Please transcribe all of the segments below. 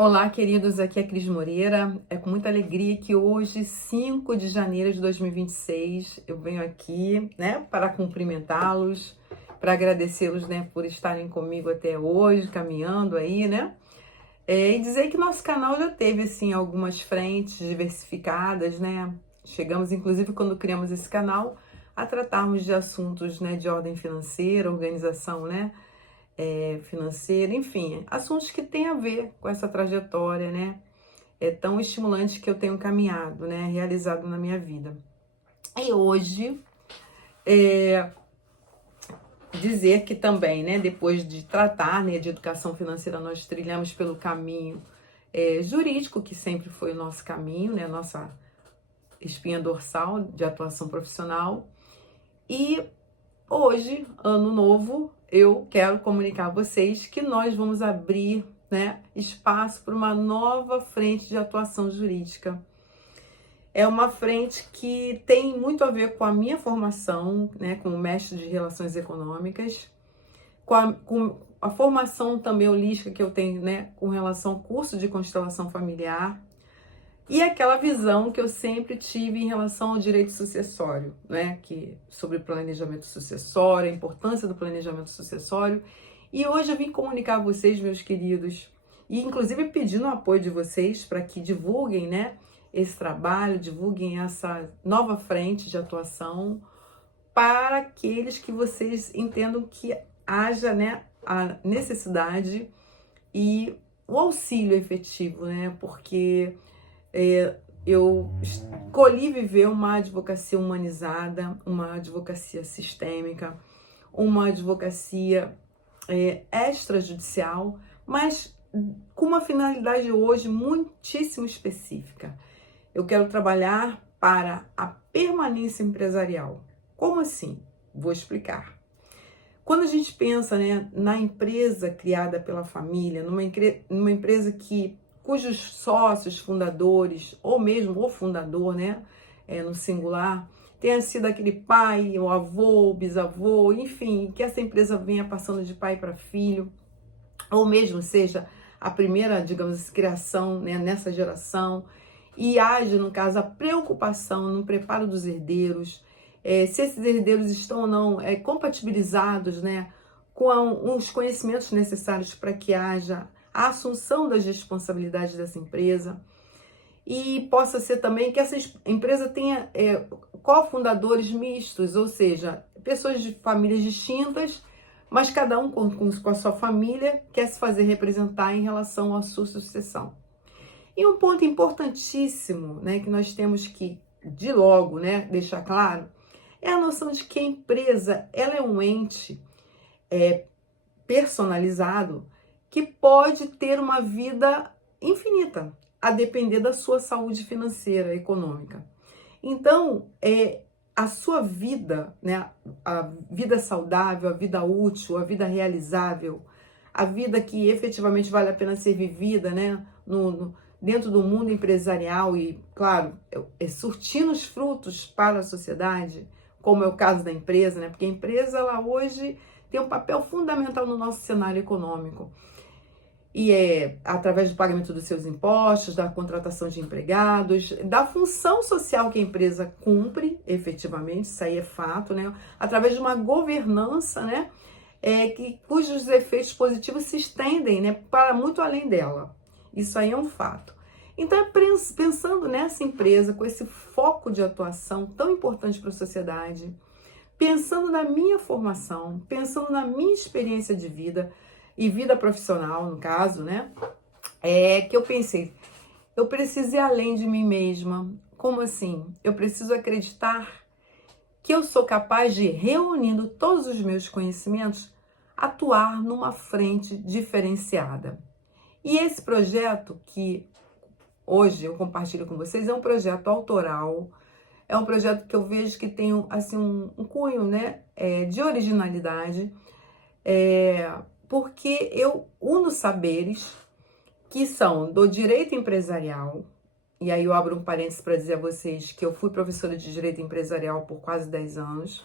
Olá, queridos, aqui é Cris Moreira. É com muita alegria que hoje, 5 de janeiro de 2026, eu venho aqui, né, para cumprimentá-los, para agradecê-los, né, por estarem comigo até hoje, caminhando aí, né, e dizer que nosso canal já teve, assim, algumas frentes diversificadas, né. Chegamos, inclusive, quando criamos esse canal, a tratarmos de assuntos, né, de ordem financeira, organização, né, financeira, enfim, assuntos que têm a ver com essa trajetória, né? É tão estimulante que eu tenho caminhado, né? Realizado na minha vida. E hoje, dizer que também, né? Depois de tratar, né, de educação financeira, nós trilhamos pelo caminho jurídico, que sempre foi o nosso caminho, né? Nossa espinha dorsal de atuação profissional. E hoje, ano novo, eu quero comunicar a vocês que nós vamos abrir, né, espaço para uma nova frente de atuação jurídica. É uma frente que tem muito a ver com a minha formação, né, como mestre de Relações Econômicas, com a formação também holística que eu tenho, né, com relação ao curso de constelação familiar, e aquela visão que eu sempre tive em relação ao direito sucessório, né? Sobre planejamento sucessório, a importância do planejamento sucessório. E hoje eu vim comunicar a vocês, meus queridos, e inclusive pedindo o apoio de vocês para que divulguem, né, esse trabalho, divulguem essa nova frente de atuação para aqueles que vocês entendam que haja, né, a necessidade e o auxílio efetivo, né? Porque eu escolhi viver uma advocacia humanizada, uma advocacia sistêmica, uma advocacia extrajudicial, mas com uma finalidade hoje muitíssimo específica. Eu quero trabalhar para a permanência empresarial. Como assim? Vou explicar. Quando a gente pensa, né, na empresa criada pela família, numa empresa cujos sócios, fundadores, ou mesmo o fundador, né, no singular, tenha sido aquele pai, o avô, o bisavô, enfim, que essa empresa venha passando de pai para filho, ou mesmo seja a primeira, digamos, criação, né, nessa geração, e haja, no caso, a preocupação no preparo dos herdeiros, se esses herdeiros estão ou não compatibilizados, né, com os conhecimentos necessários para que haja a assunção das responsabilidades dessa empresa, e possa ser também que essa empresa tenha cofundadores mistos, ou seja, pessoas de famílias distintas, mas cada um com a sua família quer se fazer representar em relação à sua sucessão. E um ponto importantíssimo, né, que nós temos que, de logo, né, deixar claro, é a noção de que a empresa ela é um ente personalizado que pode ter uma vida infinita, a depender da sua saúde financeira, econômica. Então, a sua vida, né, a vida saudável, a vida útil, a vida realizável, a vida que efetivamente vale a pena ser vivida, né, dentro do mundo empresarial e, claro, surtindo os frutos para a sociedade, como é o caso da empresa, né, porque a empresa, ela hoje tem um papel fundamental no nosso cenário econômico. E através do pagamento dos seus impostos, da contratação de empregados, da função social que a empresa cumpre, efetivamente, isso aí é fato, né? Através de uma governança, né? Cujos efeitos positivos se estendem, né, para muito além dela. Isso aí é um fato. Então, pensando nessa empresa, com esse foco de atuação tão importante para a sociedade, pensando na minha formação, pensando na minha experiência de vida e vida profissional, no caso, né? Que eu pensei, eu preciso ir além de mim mesma. Como assim? Eu preciso acreditar que eu sou capaz de, reunindo todos os meus conhecimentos, atuar numa frente diferenciada. E esse projeto que hoje eu compartilho com vocês é um projeto autoral, é um projeto que eu vejo que tem assim, um cunho, né, de originalidade, porque eu uno saberes que são do direito empresarial, e aí eu abro um parênteses para dizer a vocês que eu fui professora de direito empresarial por quase 10 anos,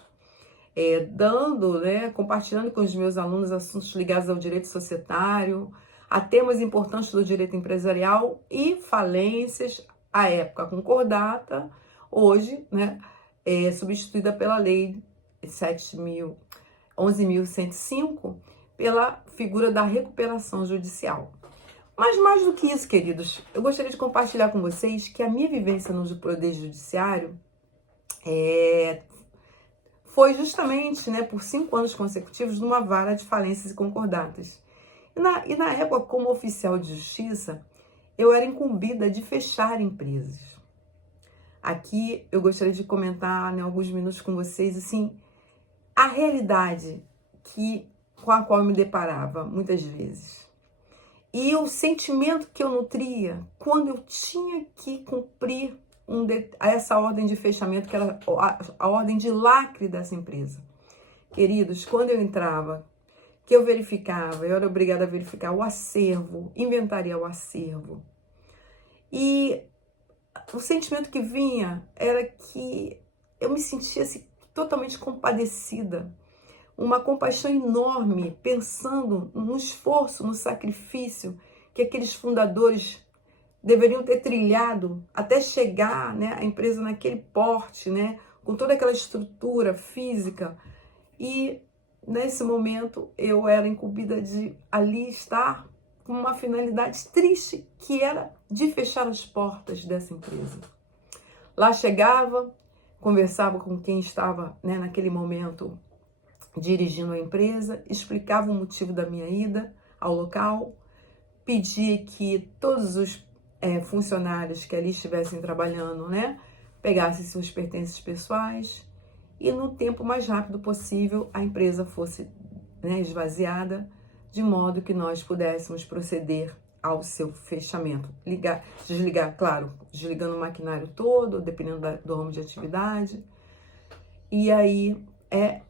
compartilhando com os meus alunos assuntos ligados ao direito societário, a temas importantes do direito empresarial e falências, à época concordata, hoje, né, substituída pela Lei 11.105, pela figura da recuperação judicial. Mas mais do que isso, queridos, eu gostaria de compartilhar com vocês que a minha vivência no Poder Judiciário foi justamente, né, por 5 anos consecutivos numa vara de falências e concordatas. E na época, como oficial de justiça, eu era incumbida de fechar empresas. Aqui eu gostaria de comentar, né, alguns minutos com vocês, assim, a realidade com a qual eu me deparava muitas vezes. E o sentimento que eu nutria quando eu tinha que cumprir essa ordem de fechamento, que era a ordem de lacre dessa empresa. Queridos, quando eu entrava, que eu verificava, eu era obrigada a verificar o acervo, inventariar o acervo. E o sentimento que vinha era que eu me sentia assim, totalmente compadecida, uma compaixão enorme, pensando no esforço, no sacrifício que aqueles fundadores deveriam ter trilhado até chegar, né, a empresa naquele porte, né, com toda aquela estrutura física. E nesse momento eu era incumbida de ali estar com uma finalidade triste, que era de fechar as portas dessa empresa. Lá chegava, conversava com quem estava, né, naquele momento dirigindo a empresa, explicava o motivo da minha ida ao local, pedia que todos os funcionários que ali estivessem trabalhando, né, pegassem seus pertences pessoais e no tempo mais rápido possível a empresa fosse, né, esvaziada, de modo que nós pudéssemos proceder ao seu fechamento. Desligar, claro, desligando o maquinário todo, dependendo do ramo de atividade, e aí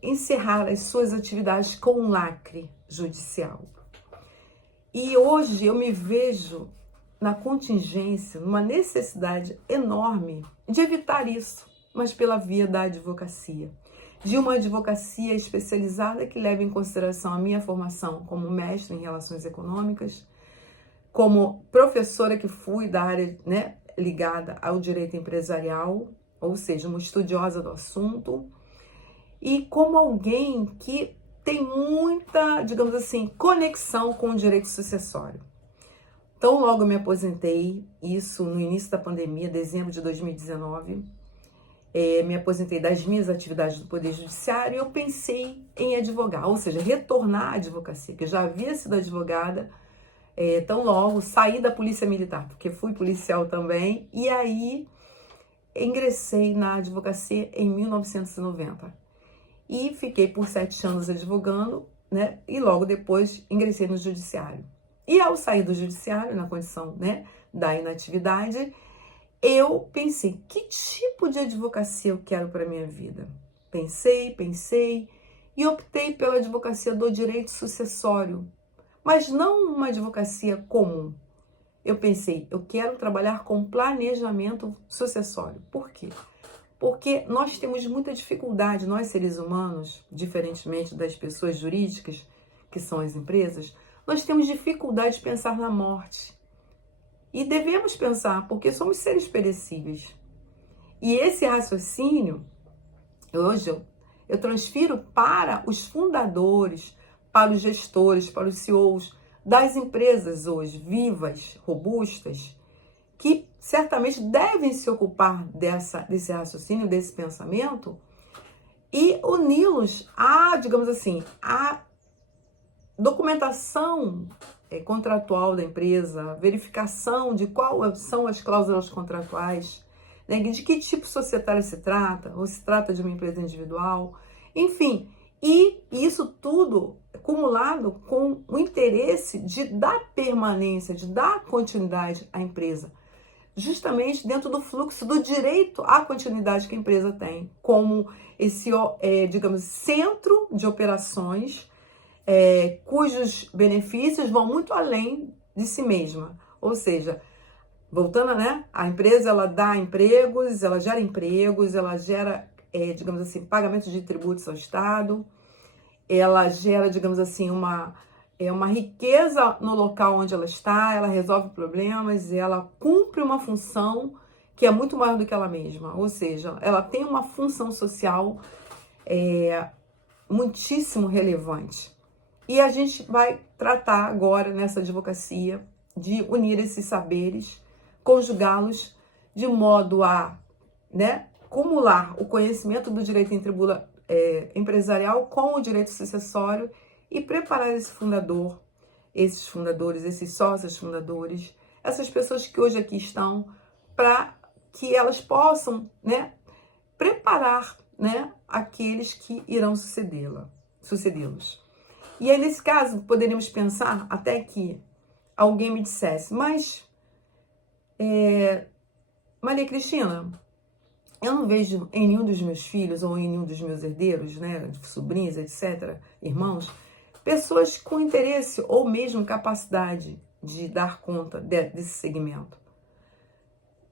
encerrar as suas atividades com um lacre judicial. E hoje eu me vejo na contingência, numa necessidade enorme de evitar isso, mas pela via da advocacia. De uma advocacia especializada que leva em consideração a minha formação como mestre em relações econômicas, como professora que fui da área, né, ligada ao direito empresarial, ou seja, uma estudiosa do assunto, e como alguém que tem muita, digamos assim, conexão com o direito sucessório. Então, logo eu me aposentei, isso no início da pandemia, dezembro de 2019, me aposentei das minhas atividades do Poder Judiciário e eu pensei em advogar, ou seja, retornar à advocacia, que eu já havia sido advogada, tão logo saí da Polícia Militar, porque fui policial também, e aí ingressei na advocacia em 1990. E fiquei por 7 anos advogando, né? E logo depois ingressei no judiciário. E ao sair do judiciário, na condição, né, da inatividade, eu pensei, que tipo de advocacia eu quero para minha vida? Pensei e optei pela advocacia do direito sucessório, mas não uma advocacia comum. Eu pensei, eu quero trabalhar com planejamento sucessório. Por quê? Porque nós temos muita dificuldade, nós seres humanos, diferentemente das pessoas jurídicas, que são as empresas, nós temos dificuldade de pensar na morte. E devemos pensar, porque somos seres perecíveis. E esse raciocínio, hoje, eu transfiro para os fundadores, para os gestores, para os CEOs das empresas hoje, vivas, robustas, que certamente devem se ocupar desse raciocínio, desse pensamento, e uni-los a, digamos assim, a documentação contratual da empresa, verificação de quais são as cláusulas contratuais, né, de que tipo societário se trata, ou se trata de uma empresa individual, enfim, e isso tudo acumulado com o interesse de dar permanência, de dar continuidade à empresa, justamente dentro do fluxo do direito à continuidade que a empresa tem, como esse, digamos, centro de operações, cujos benefícios vão muito além de si mesma. Ou seja, voltando, né, a empresa, ela dá empregos, ela gera, digamos assim, pagamento de tributos ao Estado, ela gera, digamos assim, uma é uma riqueza no local onde ela está, ela resolve problemas, ela cumpre uma função que é muito maior do que ela mesma. Ou seja, ela tem uma função social muitíssimo relevante. E a gente vai tratar agora nessa advocacia de unir esses saberes, conjugá-los de modo a, né, acumular o conhecimento do direito empresarial com o direito sucessório e preparar esse fundador, esses fundadores, esses sócios fundadores, essas pessoas que hoje aqui estão, para que elas possam, né, preparar, né, aqueles que irão sucedê-los. E aí, nesse caso, poderíamos pensar até que alguém me dissesse, mas, Maria Cristina, eu não vejo em nenhum dos meus filhos ou em nenhum dos meus herdeiros, né, sobrinhos, etc., irmãos, pessoas com interesse ou mesmo capacidade de dar conta desse segmento.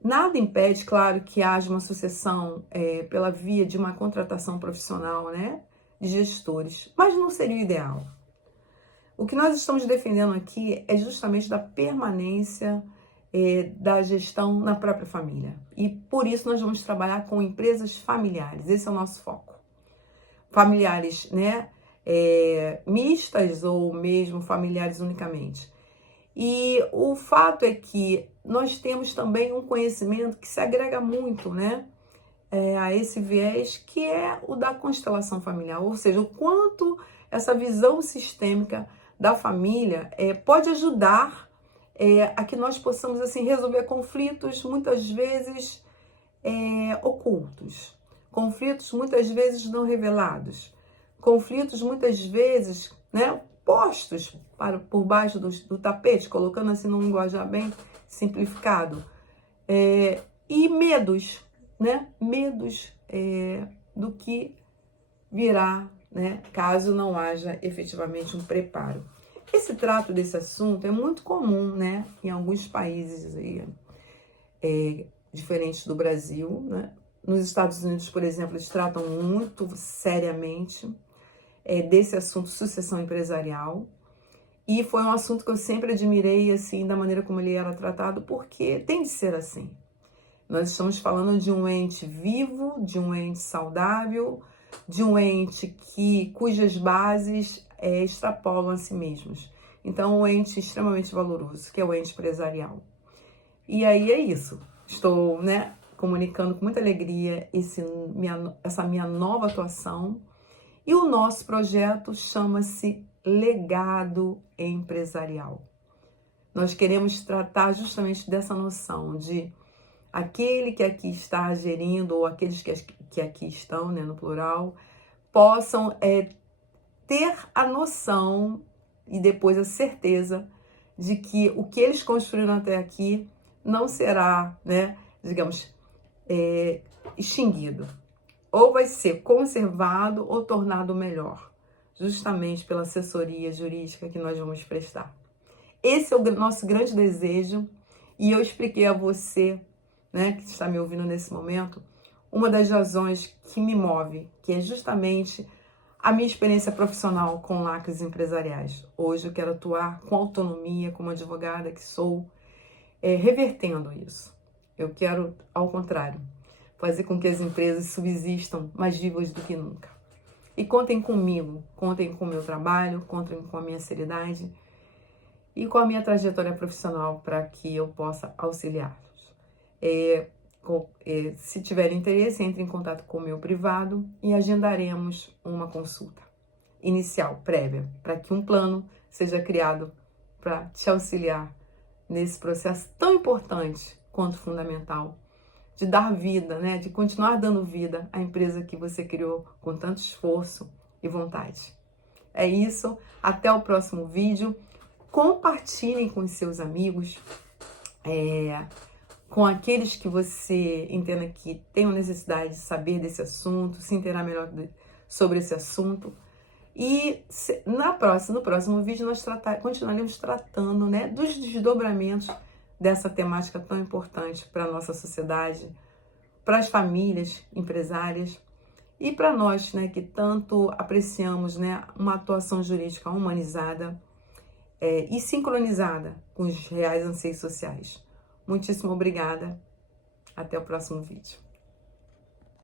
Nada impede, claro, que haja uma sucessão pela via de uma contratação profissional, né, de gestores, mas não seria o ideal. O que nós estamos defendendo aqui é justamente da permanência da gestão na própria família. E por isso nós vamos trabalhar com empresas familiares, esse é o nosso foco. Familiares, né, mistas ou mesmo familiares unicamente. E o fato é que nós temos também um conhecimento que se agrega muito, né, a esse viés, que é o da constelação familiar, ou seja, o quanto essa visão sistêmica da família pode ajudar a que nós possamos assim resolver conflitos muitas vezes ocultos, conflitos muitas vezes não revelados, conflitos muitas vezes, né, postos por baixo do tapete, colocando assim num linguajar bem simplificado, e medos, né, medos do que virá, né, caso não haja efetivamente um preparo. Esse trato desse assunto é muito comum, né, em alguns países diferentes do Brasil, né? Nos Estados Unidos, por exemplo, eles tratam muito seriamente desse assunto sucessão empresarial, e foi um assunto que eu sempre admirei, assim, da maneira como ele era tratado, porque tem de ser assim. Nós estamos falando de um ente vivo, de um ente saudável, de um ente cujas bases extrapolam a si mesmos. Então, um ente extremamente valoroso, que é o ente empresarial. E aí é isso. Estou, né, comunicando com muita alegria essa minha nova atuação. E o nosso projeto chama-se Legado Empresarial. Nós queremos tratar justamente dessa noção de aquele que aqui está gerindo, ou aqueles que aqui estão, né, no plural, possam ter a noção e depois a certeza de que o que eles construíram até aqui não será, né, digamos, extinguido. Ou vai ser conservado ou tornado melhor, justamente pela assessoria jurídica que nós vamos prestar. Esse é o nosso grande desejo, e eu expliquei a você, né, que está me ouvindo nesse momento, uma das razões que me move, que é justamente a minha experiência profissional com lacres empresariais. Hoje eu quero atuar com autonomia, como advogada que sou, revertendo isso. Eu quero, ao contrário, fazer com que as empresas subsistam mais vivas do que nunca. E contem comigo, contem com o meu trabalho, contem com a minha seriedade e com a minha trajetória profissional para que eu possa auxiliá-los. Se tiver interesse, entre em contato com o meu privado e agendaremos uma consulta inicial, prévia, para que um plano seja criado para te auxiliar nesse processo tão importante quanto fundamental de dar vida, né, de continuar dando vida à empresa que você criou com tanto esforço e vontade. É isso, até o próximo vídeo. Compartilhem com os seus amigos, com aqueles que você entenda que tenham necessidade de saber desse assunto, se inteirar melhor sobre esse assunto. E no próximo vídeo nós continuaremos tratando, né, dos desdobramentos dessa temática tão importante para a nossa sociedade, para as famílias empresárias e para nós, né, que tanto apreciamos, né, uma atuação jurídica humanizada, e sincronizada com os reais anseios sociais. Muitíssimo obrigada. Até o próximo vídeo.